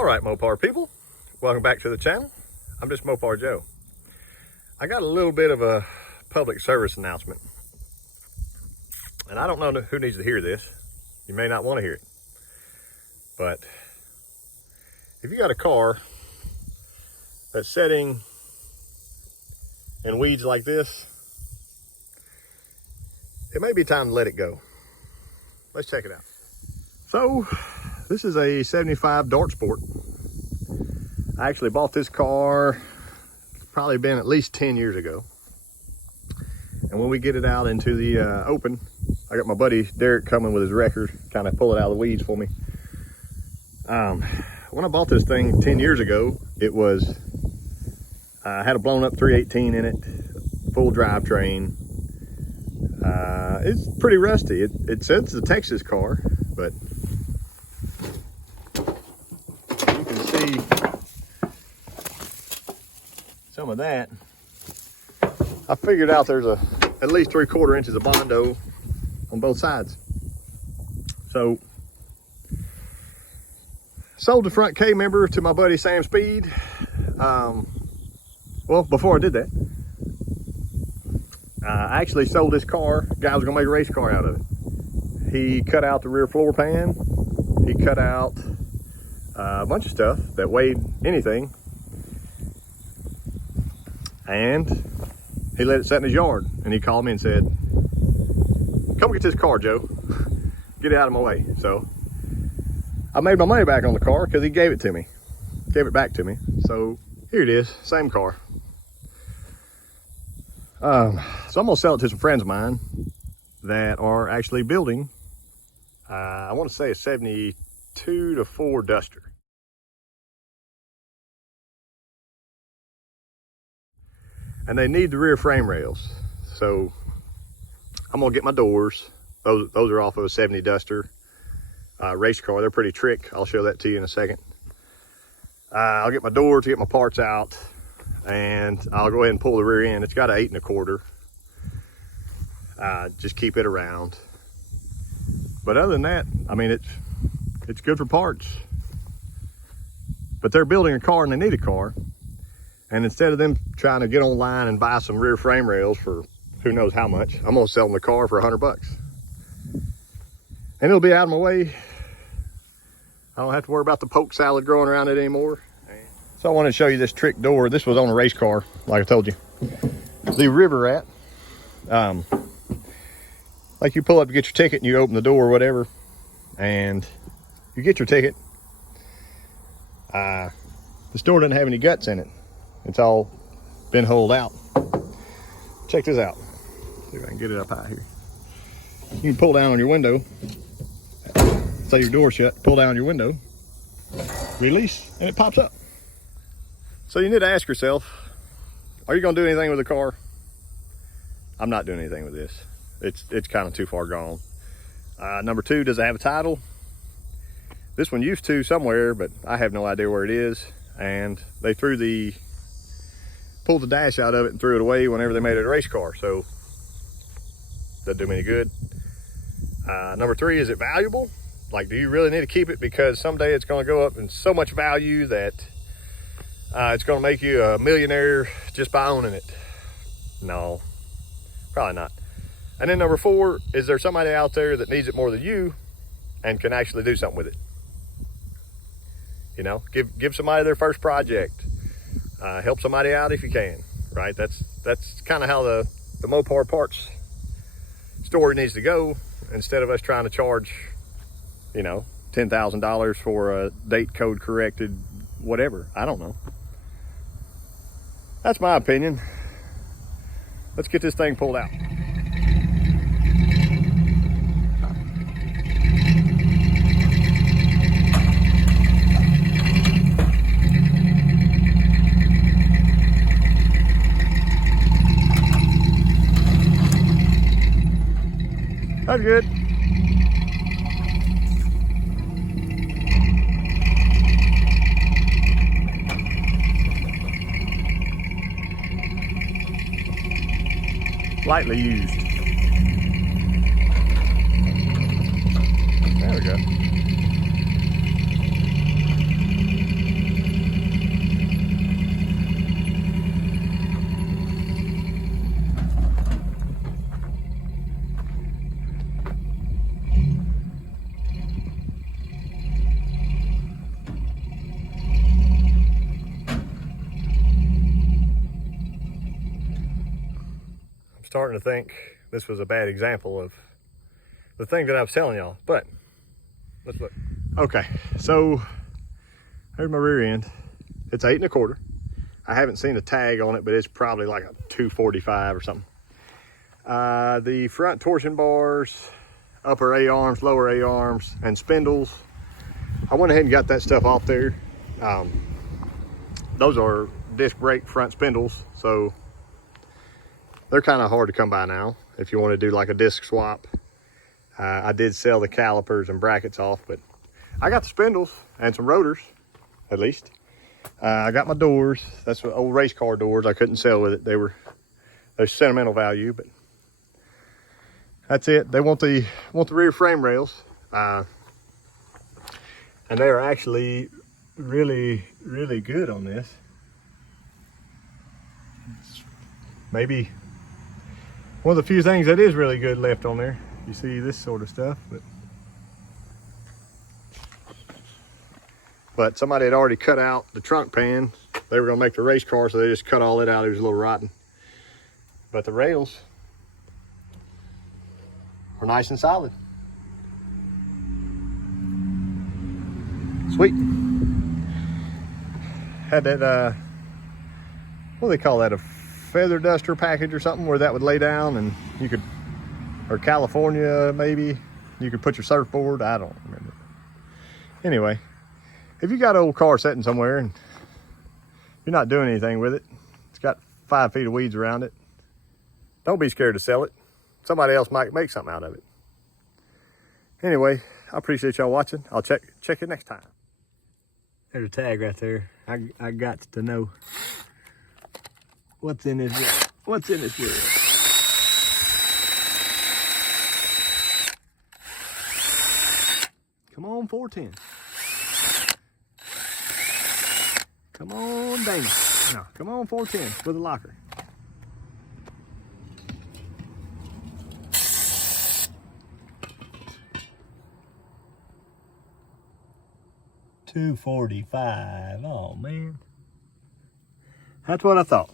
All right, Mopar people, welcome back to the channel. I'm just Mopar Joe. I got a little bit of a public service announcement, and I don't know who needs to hear this. You may not want to hear it, but if you got a car that's sitting in weeds like this, it may be time to let it go. Let's check it out. So, this is a 75 Dart Sport. I actually bought this car, probably been at least 10 years ago. And when we get it out into the open, I got my buddy Derek coming with his wrecker, kind of pull it out of the weeds for me. When I bought this thing 10 years ago, it was, had a blown up 318 in it, full drivetrain. It's pretty rusty. It says it's a Texas car, but you can see some of that. I figured out there's at least 3/4 inches of Bondo on both sides. So, sold the front K member to my buddy Sam Speed. Well, before I did that, I actually sold this car. Guy was gonna make a race car out of it. He cut out the rear floor pan. He cut out a bunch of stuff that weighed anything. And he let it sit in his yard. And he called me and said, "Come get this car, Joe. Get it out of my way." So I made my money back on the car because he gave it to me. Gave it back to me. So here it is, same car. So I'm gonna sell it to some friends of mine that are actually building, I want to say a 72 to 4 Duster. And they need the rear frame rails. So I'm gonna get my doors. Those are off of a 70 Duster race car. They're pretty trick. I'll show that to you in a second. I'll get my doors, get my parts out, and I'll go ahead and pull the rear end. It's got an 8 1/4. Just keep it around. But other than that, I mean, it's good for parts. But they're building a car and they need a car. And instead of them trying to get online and buy some rear frame rails for who knows how much, I'm gonna sell them the car for $100. And it'll be out of my way. I don't have to worry about the poke salad growing around it anymore. So I wanted to show you this trick door. This was on a race car, like I told you. The River Rat. Like you pull up to get your ticket and you open the door or whatever, and you get your ticket. This door doesn't have any guts in it. It's all been holed out. Check this out. See if I can get it up high here. You can pull down on your window. Say your door shut, pull down your window, release, and it pops up. So you need to ask yourself, are you gonna do anything with the car? I'm not doing anything with this. It's kind of too far gone. Number 2, does it have a title? This one used to somewhere, but I have no idea where it is. And they pulled the dash out of it and threw it away whenever they made it a race car. So, doesn't do me any good. Number 3, is it valuable? Like, do you really need to keep it because someday it's gonna go up in so much value that it's gonna make you a millionaire just by owning it? No, probably not. And then number 4, is there somebody out there that needs it more than you and can actually do something with it? You know, give somebody their first project. Help somebody out if you can, right? That's kind of how the Mopar parts story needs to go, instead of us trying to charge, you know, $10,000 for a date code corrected whatever. I don't know. That's my opinion. Let's get this thing pulled out. That's good. Lightly used. There we go. starting to think this was a bad example of the thing that I was telling y'all, but let's look. Okay, so there's my rear end. It's 8 1/4. I haven't seen a tag on it, but it's probably like a 245 or something. The front torsion bars, upper A-arms, lower A-arms, and spindles, I went ahead and got that stuff off there. Those are disc brake front spindles, so they're kind of hard to come by now if you want to do like a disc swap. I did sell the calipers and brackets off, but I got the spindles and some rotors, at least. I got my doors. That's what old race car doors. I couldn't sell with it. They're sentimental value, but that's it. They want the rear frame rails, and they are actually really, really good on this. It's maybe one of the few things that is really good left on there. You see this sort of stuff, but somebody had already cut out the trunk pan. They were gonna make the race car, so they just cut all it out. It was a little rotten, but the rails are nice and solid. Sweet. Had that, what do they call that? A feather duster package or something, where that would lay down and you could, or California maybe, you could put your surfboard. I don't remember. Anyway, if you got an old car sitting somewhere and you're not doing anything with it, it's got 5 feet of weeds around it, don't be scared to sell it. Somebody else might make something out of it. Anyway, I appreciate y'all watching. I'll check it next time. There's a tag right there. I got to know what's in this wheel. What's in this wheel? Come on, 410. Come on, Dana. No, come on, 410 with a locker. $245. Oh man, that's what I thought.